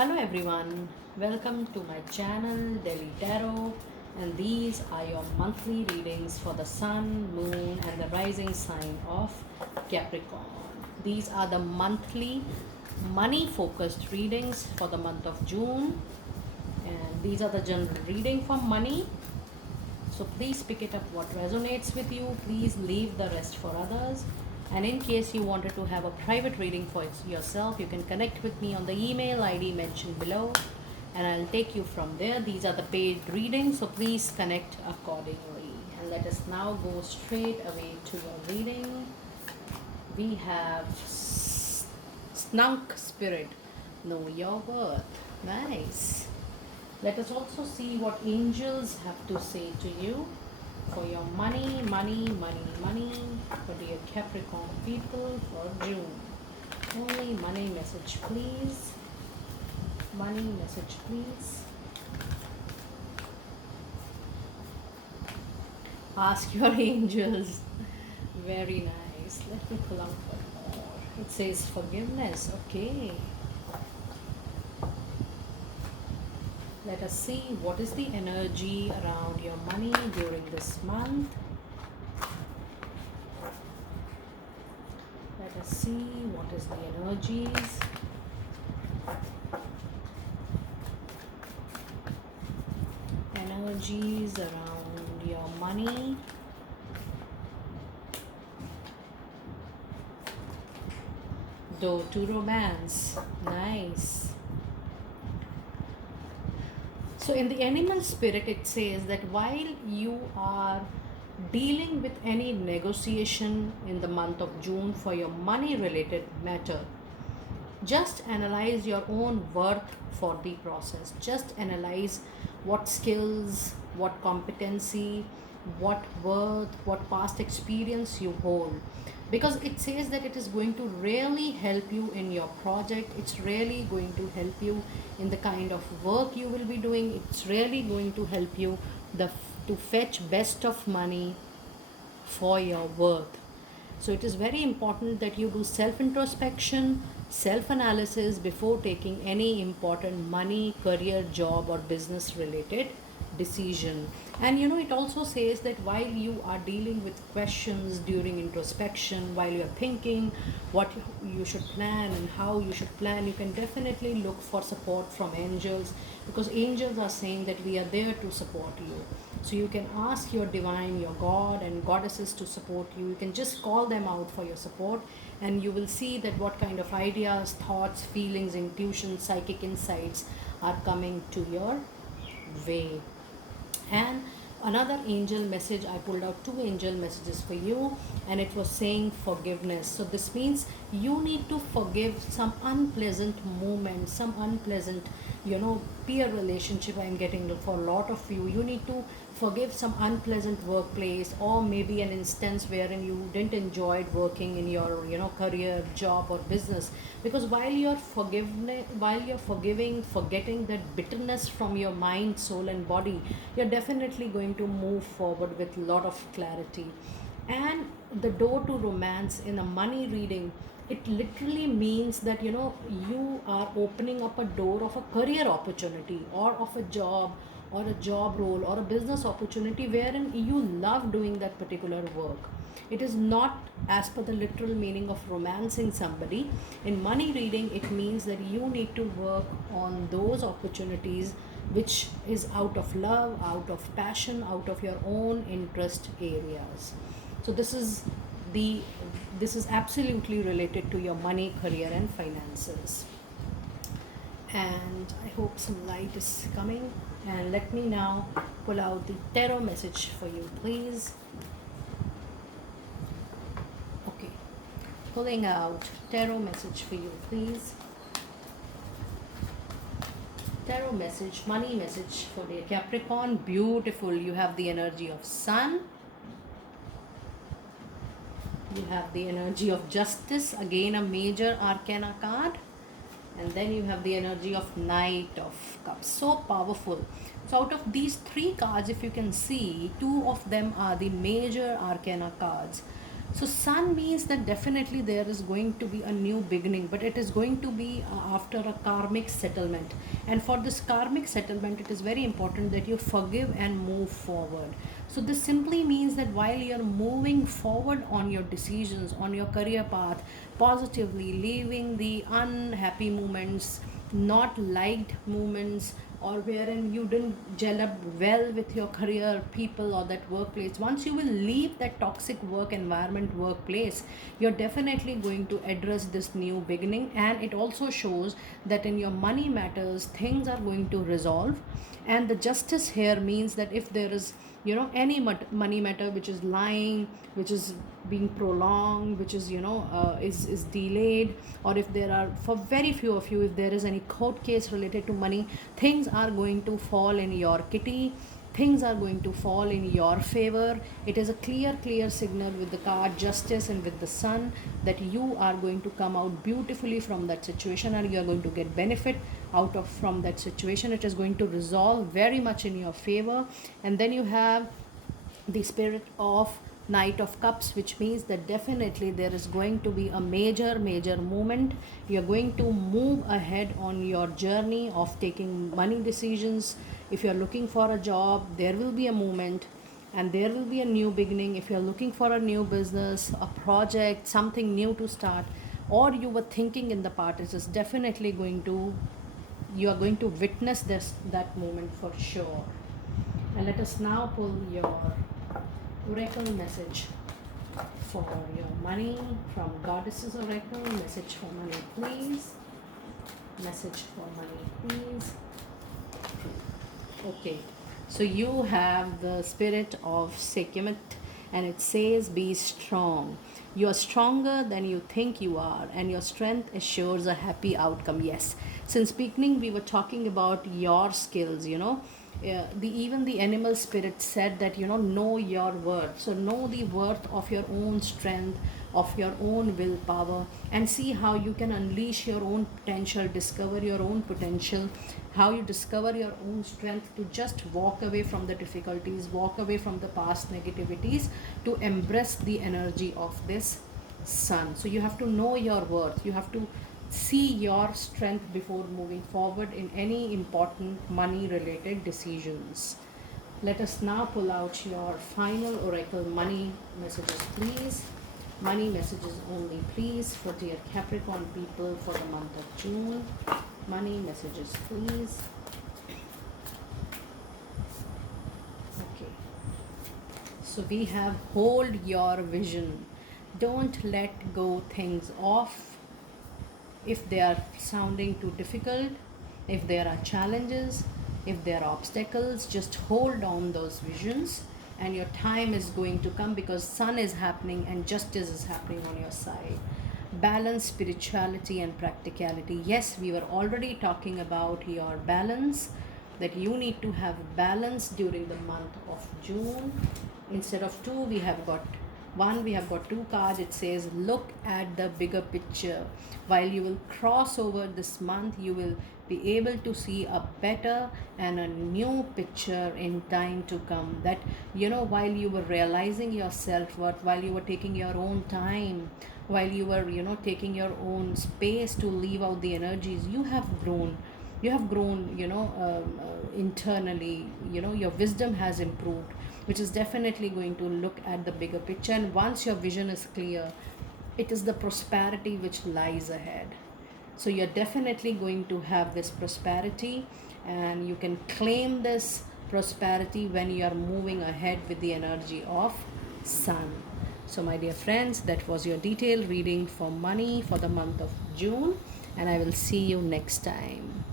Hello everyone, welcome to my channel Delhi Tarot, and these are your monthly readings for the Sun, Moon and the rising sign of Capricorn. These are the monthly money focused readings for the month of June, and these are the general reading for money. So please pick it up what resonates with you. Please leave the rest for others. And in case you wanted to have a private reading for yourself, you can connect with me on the email ID mentioned below and I'll take you from there. These are the paid readings, so please connect accordingly. And let us now go straight away to your reading. We have Snunk Spirit. Know your worth. Nice. Let us also see what angels have to say to you for your money, money, money, money, for dear Capricorn people for June. Only money message, please. Money message, please. Ask your angels. Very nice. Let me pull out one more. It says forgiveness. Okay. Let us see what is the energy around your money during this month. Let us see what is the energies. Energies around your money. Door to romance. Nice. So in the animal spirit, it says that while you are dealing with any negotiation in the month of June for your money related matter, just analyze your own worth for the process. Just analyze what skills, what competency, what worth, what past experience you hold, because it says that it is going to really help you in your project. It's really going to help you in the kind of work you will be doing. It's really going to help you to fetch best of money for your worth. So it is very important that you do self introspection, self analysis before taking any important money, career, job, or business related decision. And it also says that while you are dealing with questions during introspection, while you're thinking what you should plan and how you should plan, you can definitely look for support from angels, because angels are saying that we are there to support you. So you can ask your divine, your god and goddesses to support you. You can just call them out for your support, and you will see that what kind of ideas, thoughts, feelings, intuition, psychic insights are coming to your way. And another angel message, I pulled out two angel messages for you, and it was saying forgiveness. So this means you need to forgive some unpleasant moments, some unpleasant peer relationship. I'm getting for a lot of you. You need to forgive some unpleasant workplace, or maybe an instance wherein you didn't enjoy working in your career, job or business, because while you're forgiving, forgetting that bitterness from your mind, soul and body, you're definitely going to move forward with a lot of clarity. And the door to romance in a money reading, it literally means that you are opening up a door of a career opportunity, or of a job, or a job role, or a business opportunity wherein you love doing that particular work. It is not as per the literal meaning of romancing somebody. In money reading, it means that you need to work on those opportunities which is out of love, out of passion, out of your own interest areas. So the this is absolutely related to your money, career and finances. And I hope some light is coming. And let me now pull out the tarot message for you, please. Okay, pulling out tarot message for you, please. Tarot message, money message for the Capricorn. Beautiful. You have the energy of Sun. You have the energy of Justice, again a major arcana card. And then you have the energy of Knight of Cups. So powerful. So out of these three cards, if you can see, two of them are the major arcana cards. So sun means that definitely there is going to be a new beginning, but it is going to be after a karmic settlement. And for this karmic settlement, it is very important that you forgive and move forward. So this simply means that while you're moving forward on your decisions, on your career path, positively leaving the unhappy moments, not liked moments, or wherein you didn't gel up well with your career people or that workplace, once you will leave that toxic work environment, workplace, you're definitely going to address this new beginning. And it also shows that in your money matters, things are going to resolve. And the justice here means that if there is, any money matter which is lying, which is being prolonged, which is, is delayed, or if there are, for very few of you, if there is any court case related to money, things are going to fall in your kitty, things are going to fall in your favor. It is a clear signal with the card justice and with the sun that you are going to come out beautifully from that situation, and you are going to get benefit out of from that situation. It is going to resolve very much in your favor. And then you have the spirit of knight of cups, which means that definitely there is going to be a major movement. You're going to move ahead on your journey of taking money decisions. If you're looking for a job, there will be a movement and there will be a new beginning. If you're looking for a new business, a project, something new to start, or you were thinking in the past, it is definitely going to, you are going to witness this, that moment for sure. And let us now pull your oracle message for your money from Goddesses Oracle. Message for money, please. Message for money, please. Okay, so you have the spirit of Sekhmet, and it says, be strong. You are stronger than you think you are, and your strength assures a happy outcome. Yes, since beginning we were talking about your skills, the even the animal spirit said that, know your worth. So know the worth of your own strength, of your own willpower, and see how you can unleash your own potential, discover your own potential, how you discover your own strength to just walk away from the difficulties, walk away from the past negativities, to embrace the energy of this sun. So you have to know your worth, you have to see your strength before moving forward in any important money related decisions. Let us now pull out your final oracle money messages, please. Money messages only, please, for dear Capricorn people for the month of June. Money messages, please. Okay. So we have hold your vision. Don't let go things off if they are sounding too difficult, if there are challenges, if there are obstacles. Just hold on those visions, and your time is going to come, because sun is happening and justice is happening on your side. Balance spirituality and practicality. Yes, we were already talking about your balance, that you need to have balance during the month of June. Instead of two, we have got one, we have got two cards. It says, look at the bigger picture. While you will cross over this month, you will be able to see a better and a new picture in time to come. That, while you were realizing your self-worth, while you were taking your own time, while you were, taking your own space to leave out the energies, you have grown. You have grown, internally. Your wisdom has improved, which is definitely going to look at the bigger picture. And once your vision is clear, it is the prosperity which lies ahead. So you're definitely going to have this prosperity, and you can claim this prosperity when you are moving ahead with the energy of sun. So my dear friends, that was your detailed reading for money for the month of June, and I will see you next time.